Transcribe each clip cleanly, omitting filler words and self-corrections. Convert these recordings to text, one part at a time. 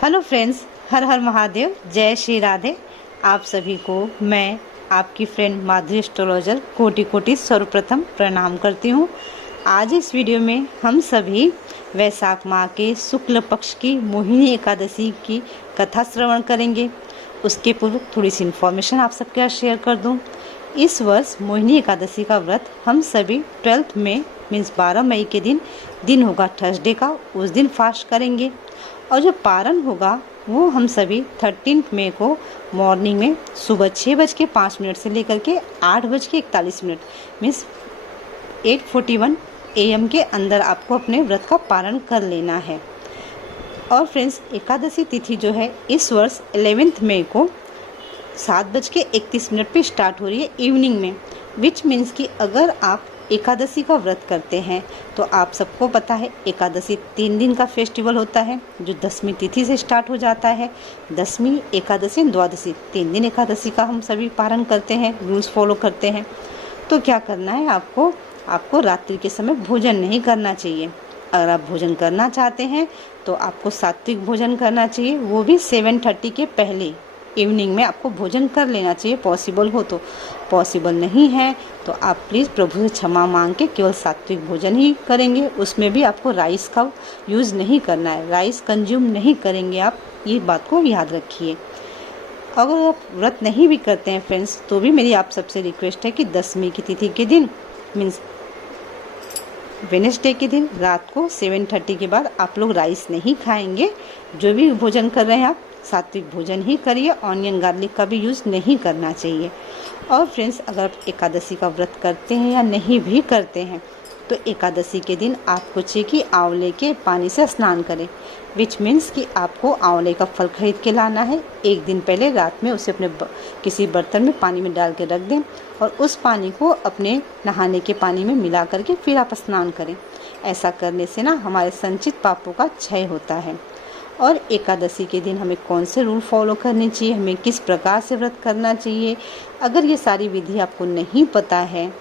Hello friends, हर हर महादेव, जय श्री राधे। आप सभी को मैं आपकी फ्रेंड माधुरी एस्ट्रोलॉजर कोटि कोटि सर्वप्रथम प्रणाम करती हूँ। आज इस वीडियो में हम सभी वैशाख माह के शुक्ल पक्ष की मोहिनी एकादशी की कथा श्रवण करेंगे। उसके पूर्व थोड़ी सी इन्फॉर्मेशन आप सबके साथ शेयर कर दूँ। इस वर्ष मोहिनी एकादशी का व्रत हम सभी 12 मई मीन्स 12 मई के दिन होगा थर्सडे का, उस दिन फास्ट करेंगे। और जो पारण होगा वो हम सभी 13 मई को मॉर्निंग में सुबह 6:05 से लेकर के 8:41 मीन्स 8:41 AM के अंदर आपको अपने व्रत का पारण कर लेना है। और फ्रेंड्स, एकादशी तिथि जो है इस वर्ष 11 मई को 7:31 पे स्टार्ट हो रही है इवनिंग में, विच मीन्स कि अगर आप एकादशी का व्रत करते हैं तो आप सबको पता है एकादशी 3 दिन का फेस्टिवल होता है जो दसवीं तिथि से स्टार्ट हो जाता है। दसवीं, एकादशी, द्वादशी, 3 दिन एकादशी का हम सभी पारण करते हैं, रूल्स फॉलो करते हैं। तो क्या करना है आपको रात्रि के समय भोजन नहीं करना चाहिए। अगर आप भोजन करना चाहते हैं तो आपको सात्विक भोजन करना चाहिए, वो भी 7:30 के पहले इवनिंग में आपको भोजन कर लेना चाहिए, पॉसिबल हो तो। पॉसिबल नहीं है तो आप प्लीज़ प्रभु से क्षमा मांग के केवल सात्विक भोजन ही करेंगे। उसमें भी आपको राइस का यूज़ नहीं करना है, राइस कंज्यूम नहीं करेंगे आप, ये बात को याद रखिए। अगर आप व्रत नहीं भी करते हैं फ्रेंड्स, तो भी मेरी आप सबसे रिक्वेस्ट है कि दसवीं की तिथि के दिन मीन्स वेडनेसडे के दिन रात को 7:30 के बाद आप लोग राइस नहीं खाएंगे। जो भी भोजन कर रहे हैं आप सात्विक भोजन ही करिए, ऑनियन गार्लिक का भी यूज़ नहीं करना चाहिए। और फ्रेंड्स, अगर आप एकादशी का व्रत करते हैं या नहीं भी करते हैं तो एकादशी के दिन आपको चाहिए कि आंवले के पानी से स्नान करें, विच मीन्स कि आपको आंवले का फल खरीद के लाना है। एक दिन पहले रात में उसे अपने किसी बर्तन में पानी में डाल के रख दें और उस पानी को अपने नहाने के पानी में मिला करके फिर आप स्नान करें। ऐसा करने से ना हमारे संचित पापों का क्षय होता है। और एकादशी के दिन हमें कौन से रूल फॉलो करने चाहिए, हमें किस प्रकार से व्रत करना चाहिए, अगर ये सारी विधि आपको नहीं पता है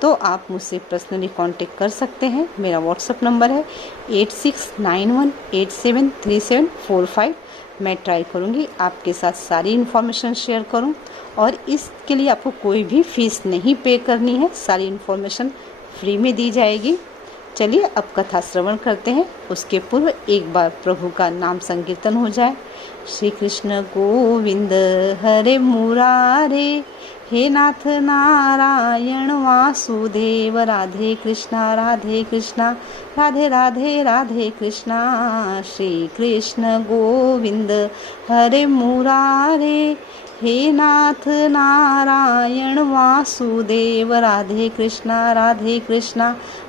तो आप मुझसे पर्सनली कांटेक्ट कर सकते हैं। मेरा व्हाट्सएप नंबर है 8691873745। मैं ट्राई करूँगी आपके साथ सारी इन्फॉर्मेशन शेयर करूँ और इसके लिए आपको कोई भी फीस नहीं पे करनी है, सारी इन्फॉर्मेशन फ्री में दी जाएगी। चलिए अब कथा श्रवण करते हैं। उसके पूर्व एक बार प्रभु का नाम संकीर्तन हो जाए। श्री कृष्ण गोविंद हरे मुरारे, हे नाथ नारायण वासुदेव, राधे कृष्णा राधे राधे राधे कृष्णा। श्री कृष्ण गोविंद हरे मुरारे, हे नाथ नारायण वासुदेव, राधे कृष्णा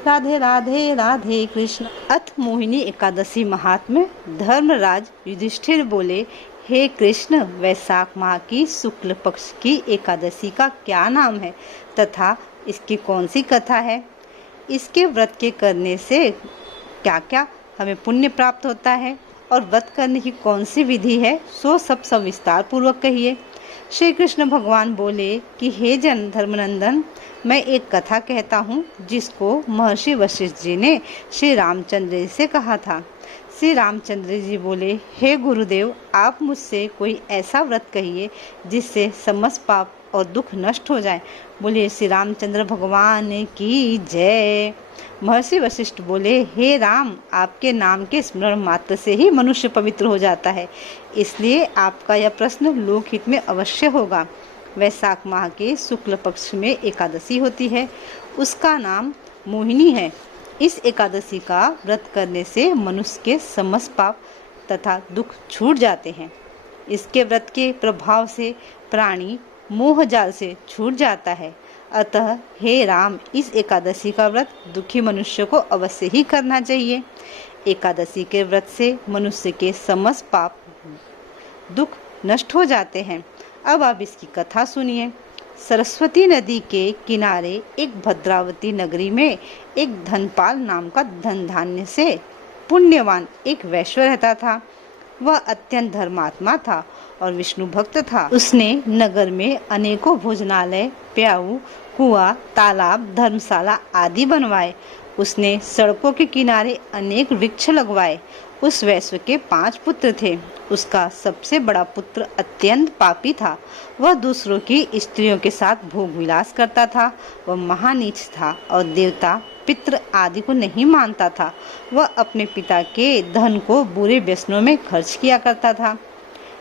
राधे राधे राधे कृष्ण। अथ मोहिनी एकादशी महात्म्य। धर्मराज युधिष्ठिर बोले, हे कृष्ण, वैशाख माह की शुक्ल पक्ष की एकादशी का क्या नाम है तथा इसकी कौन सी कथा है? इसके व्रत के करने से क्या क्या हमें पुण्य प्राप्त होता है और व्रत करने की कौन सी विधि है, सो सब विस्तार पूर्वक कहिए। श्री कृष्ण भगवान बोले कि हे जन धर्मनंदन, मैं एक कथा कहता हूँ जिसको महर्षि वशिष्ठ जी ने श्री रामचंद्र जी से कहा था। श्री रामचंद्र जी बोले, हे गुरुदेव, आप मुझसे कोई ऐसा व्रत कहिए जिससे समस्त पाप और दुख नष्ट हो जाए। बोले श्री रामचंद्र भगवान की जय। महर्षि वशिष्ठ बोले, हे राम, आपके नाम के स्मरण मात्र से ही मनुष्य पवित्र हो जाता है, इसलिए आपका यह प्रश्न लोकहित में अवश्य होगा। वैशाख माह के शुक्ल पक्ष में एकादशी होती है, उसका नाम मोहिनी है। इस एकादशी का व्रत करने से मनुष्य के समस्त पाप तथा दुख छूट जाते हैं। इसके व्रत के प्रभाव से प्राणी मोह जाल से छूट जाता है। अतः हे राम, इस एकादशी का व्रत दुखी मनुष्य को अवश्य ही करना चाहिए। एकादशी के व्रत से मनुष्य के समस्त पाप दुख नष्ट हो जाते हैं। अब आप इसकी कथा सुनिए। सरस्वती नदी के किनारे एक भद्रावती नगरी में एक धनपाल नाम का धन धान्य से पुण्यवान एक वैश्य रहता था। वह अत्यंत धर्मात्मा था और विष्णु भक्त था। उसने नगर में अनेकों भोजनालय, प्याऊ, कुआं, तालाब, धर्मशाला आदि बनवाए। उसने सड़कों के किनारे अनेक वृक्ष लगवाए उस वैश्य के 5 पुत्र थे। उसका सबसे बड़ा पुत्र अत्यंत पापी था। वह दूसरों की स्त्रियों के साथ भोग विलास करता था। वह महानीच था और देवता पितृ आदि को नहीं मानता था। वह अपने पिता के धन को बुरे व्यसनों में खर्च किया करता था।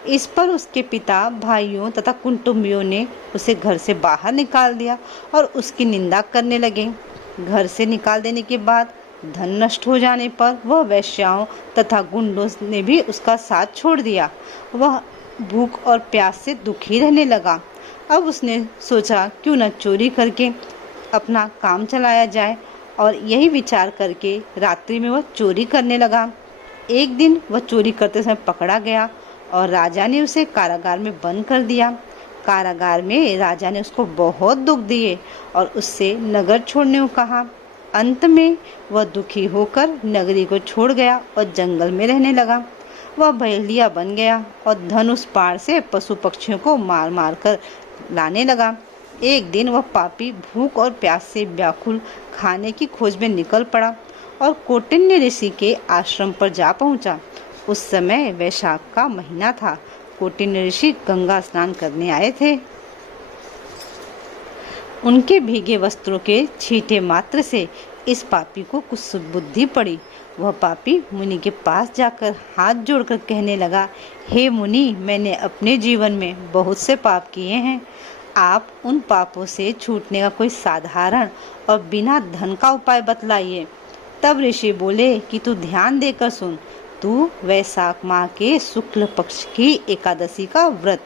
इस पर उसके पिता, भाइयों तथा कुटुंबियों ने उसे घर से बाहर निकाल दिया और उसकी निंदा करने लगे। घर से निकाल देने के बाद धन नष्ट हो जाने पर वह वेश्याओं तथा गुंडों ने भी उसका साथ छोड़ दिया। वह भूख और प्यास से दुखी रहने लगा। अब उसने सोचा क्यों न चोरी करके अपना काम चलाया जाए, और यही विचार करके रात्रि में वह चोरी करने लगा। एक दिन वह चोरी करते समय पकड़ा गया और राजा ने उसे कारागार में बंद कर दिया। कारागार में राजा ने उसको बहुत दुख दिए और उससे नगर छोड़ने को कहा। अंत में वह दुखी होकर नगरी को छोड़ गया और जंगल में रहने लगा। वह बहेलिया बन गया और धनुष पार से पशु पक्षियों को मार मार कर लाने लगा। एक दिन वह पापी भूख और प्यास से व्याकुल खाने की खोज में निकल पड़ा और कौटिन्य ऋषि के आश्रम पर जा पहुंचा। उस समय वैशाख का महीना था। कौटिन्य ऋषि गंगा स्नान करने आए थे। उनके भीगे वस्त्रों के छींटे मात्र से इस पापी को कुछ सुबुद्धि पड़ी। वह पापी मुनि के पास जाकर हाथ जोड़कर कहने लगा, हे मुनि, मैंने अपने जीवन में बहुत से पाप किए हैं। आप उन पापों से छूटने का कोई साधारण और बिना धन का उपाय बतलाइए। तब ऋषि बोले कि तू ध्यान देकर सुन। तू वैशाख माह के शुक्ल पक्ष की एकादशी का व्रत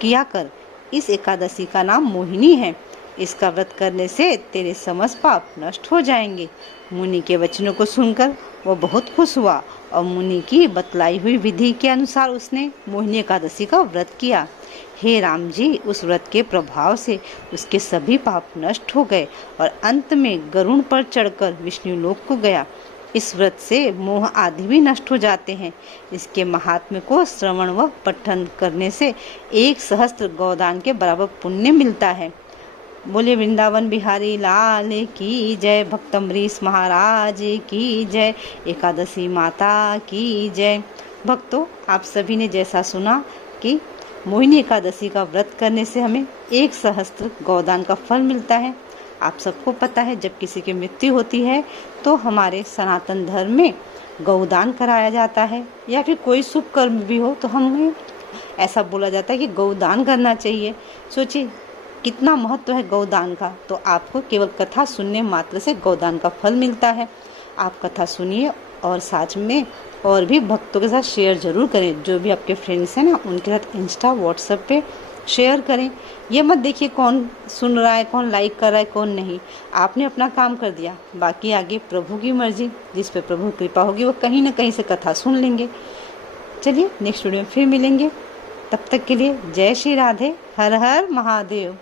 किया कर। इस एकादशी का नाम मोहिनी है। इसका व्रत करने से तेरे समस्त पाप नष्ट हो जाएंगे। मुनि के वचनों को सुनकर वह बहुत खुश हुआ और मुनि की बतलाई हुई विधि के अनुसार उसने मोहिनी एकादशी का व्रत किया। हे राम जी, उस व्रत के प्रभाव से उसके सभी पाप नष्ट हो गए और अंत में गरुड़ पर चढ़कर विष्णु लोक को गया। इस व्रत से मोह आदि भी नष्ट हो जाते हैं। इसके महात्म्य को श्रवण व पठन करने से 1 सहस्त्र गौदान के बराबर पुण्य मिलता है। बोले वृंदावन बिहारी लाल की जय, भक्तम्बरीश महाराज की जय, एकादशी माता की जय। भक्तों, आप सभी ने जैसा सुना कि मोहिनी एकादशी का व्रत करने से हमें 1 सहस्त्र गौदान का फल मिलता है। आप सबको पता है, जब किसी की मृत्यु होती है तो हमारे सनातन धर्म में गौदान कराया जाता है, या फिर कोई शुभ कर्म भी हो तो हमें ऐसा बोला जाता है कि गौदान करना चाहिए। सोचिए कितना महत्व है गौदान का। तो आपको केवल कथा सुनने मात्र से गौदान का फल मिलता है। आप कथा सुनिए और साथ में और भी भक्तों के साथ शेयर जरूर करें। जो भी आपके फ्रेंड्स हैं ना, उनके साथ इंस्टा व्हाट्सएप पे शेयर करें। ये मत देखिए कौन सुन रहा है, कौन लाइक कर रहा है, कौन नहीं। आपने अपना काम कर दिया, बाकी आगे प्रभु की मर्जी। जिस पे प्रभु कृपा होगी वो कहीं ना कहीं से कथा सुन लेंगे। चलिए नेक्स्ट वीडियो में फिर मिलेंगे। तब तक के लिए जय श्री राधे, हर हर महादेव।